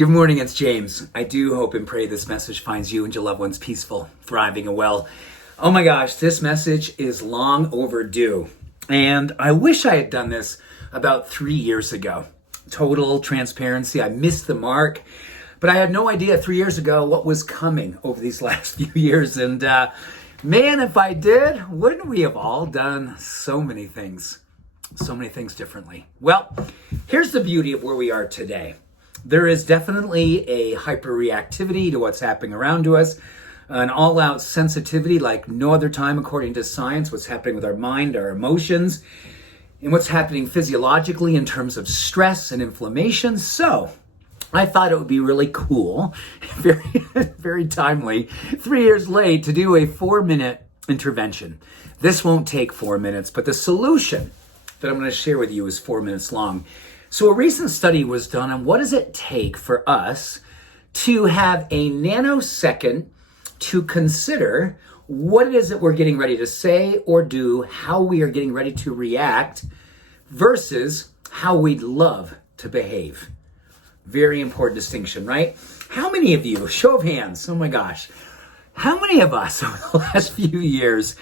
Good morning, it's James. I do hope and pray this message finds you and your loved ones peaceful, thriving, and well. Oh my gosh, this message is long overdue. And I wish I had done this about 3 years ago. Total transparency, I missed the mark. But I had no idea 3 years ago what was coming over these last few years. And man, if I did, wouldn't we have all done so many things differently? Well, here's the beauty of where we are today. There is definitely a hyper-reactivity to what's happening around to us, an all-out sensitivity like no other time according to science, what's happening with our mind, our emotions, and what's happening physiologically in terms of stress and inflammation. So I thought it would be really cool, very timely, 3 years late, to do a 4-minute intervention. This won't take 4 minutes, but the solution that I'm going to share with you is 4 minutes long. So a recent study was done on what does it take for us to have a nanosecond to consider what it is that we're getting ready to say or do, how we are getting ready to react versus how we'd love to behave. Very important distinction, right? How many of you, show of hands, oh my gosh, how many of us over the last few years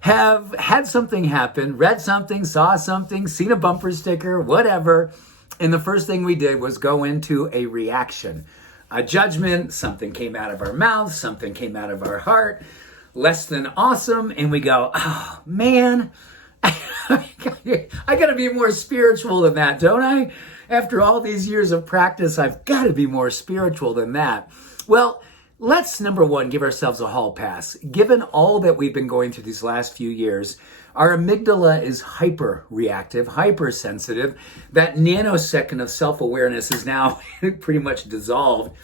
have had something happen, read something, saw something, seen a bumper sticker, whatever, and the first thing we did was go into a reaction, a judgment, something came out of our mouth, something came out of our heart, less than awesome, and we go, oh man, I gotta be more spiritual than that, don't I? After all these years of practice, I've gotta be more spiritual than that. Well, let's, number one, give ourselves a hall pass. Given all that we've been going through these last few years, our amygdala is hyper-reactive, hypersensitive. That nanosecond of self-awareness is now pretty much dissolved.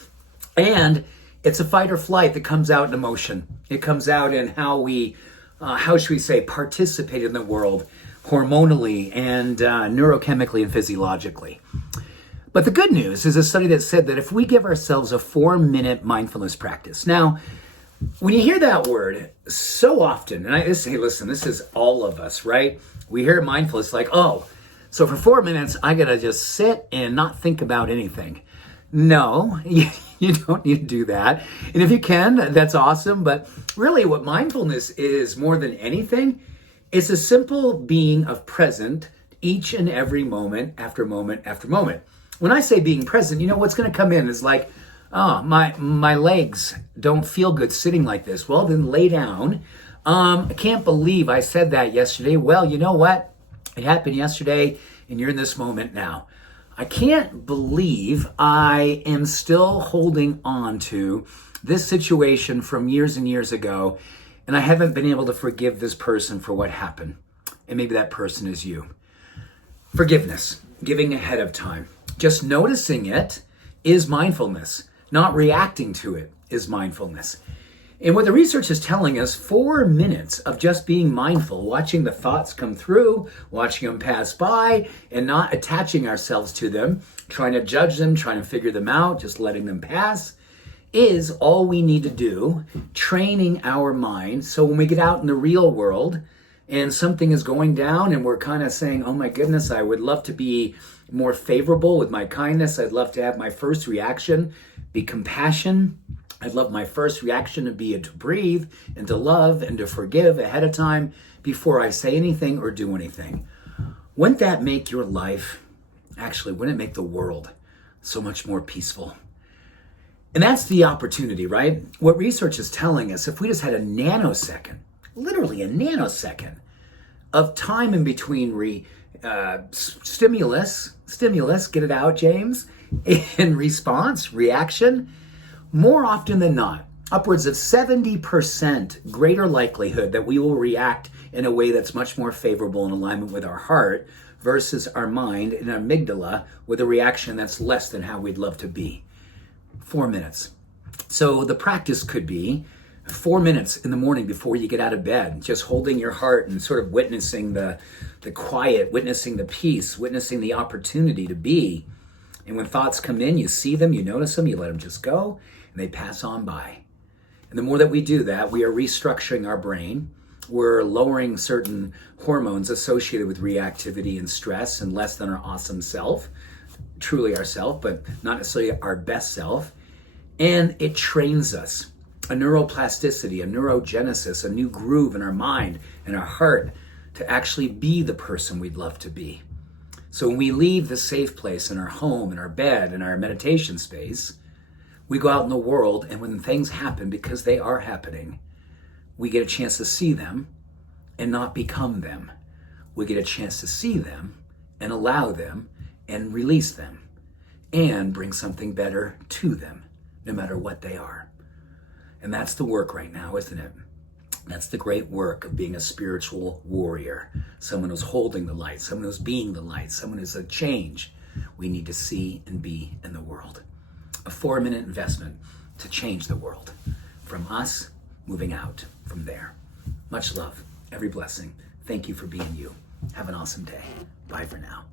And it's a fight or flight that comes out in emotion. It comes out in how we, participate in the world hormonally and neurochemically and physiologically. But the good news is a study that said that if we give ourselves a 4-minute mindfulness practice. Now, when you hear that word so often, and I say, listen, this is all of us, right? We hear mindfulness like, oh, so for 4 minutes, I got to just sit and not think about anything. No, you don't need to do that. And if you can, that's awesome. But really what mindfulness is more than anything, it's a simple being of present each and every moment after moment after moment. When I say being present, what's going to come in is like, oh, my legs don't feel good sitting like this. Well, then lay down. I can't believe I said that yesterday. Well, you know what? It happened yesterday and you're in this moment now. I can't believe I am still holding on to this situation from years and years ago, and I haven't been able to forgive this person for what happened. And maybe that person is you. Forgiveness, giving ahead of time. Just noticing it is mindfulness. Not reacting to it is mindfulness. And what the research is telling us, 4 minutes of just being mindful, watching the thoughts come through, watching them pass by, and not attaching ourselves to them, trying to judge them, trying to figure them out, just letting them pass, is all we need to do, training our mind. So when we get out in the real world and something is going down and we're kind of saying, oh my goodness, I would love to be more favorable with my kindness. I'd love to have my first reaction be compassion. I'd love my first reaction to be to breathe and to love and to forgive ahead of time before I say anything or do anything. Wouldn't that make your life, wouldn't it make the world so much more peaceful? And that's the opportunity, right? What research is telling us, if we just had a nanosecond, literally a nanosecond of time in between stimulus, get it out, James, and response, reaction, more often than not, upwards of 70% greater likelihood that we will react in a way that's much more favorable in alignment with our heart versus our mind and our amygdala with a reaction that's less than how we'd love to be. 4 minutes. So the practice could be 4 minutes in the morning before you get out of bed, just holding your heart and sort of witnessing the quiet, witnessing the peace, witnessing the opportunity to be. And when thoughts come in, you see them, you notice them, you let them just go, and they pass on by. And the more that we do that, we are restructuring our brain. We're lowering certain hormones associated with reactivity and stress and less than our awesome self. truly ourself, but not necessarily our best self. And it trains us. A neuroplasticity, a neurogenesis, a new groove in our mind and our heart to actually be the person we'd love to be. So when we leave the safe place in our home, in our bed, in our meditation space, we go out in the world, and when things happen, because they are happening, we get a chance to see them and not become them. We get a chance to see them and allow them and release them and bring something better to them, no matter what they are. And that's the work right now, isn't it? That's the great work of being a spiritual warrior, someone who's holding the light, someone who's being the light, someone who's a change we need to see and be in the world. A 4-minute investment to change the world, from us moving out from there. Much love, every blessing. Thank you for being you. Have an awesome day. Bye for now.